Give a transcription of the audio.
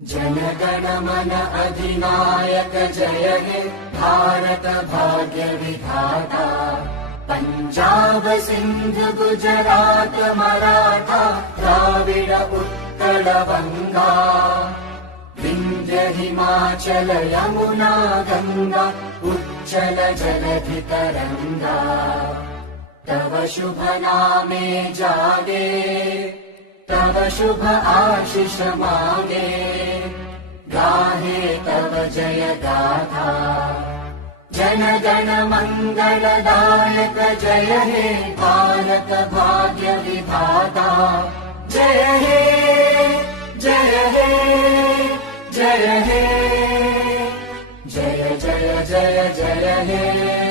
जनगण मन अधिनायक जय हे भारत भाग्य विधाता। पंजाब सिंध गुजरात मराठा द्राविड उत्कल बंगा। विंध्य हिमाचल यमुना गंगा उच्चल जलधि तरंगा। तव शुभ नामे जागे तव शुभ आशीष मांगे। गाहे तव जय गाथा जन गण मंगलदायक जय हे भारत भाग्य विधाता। जय हे जय हे जय हे जय जय जय जय हे।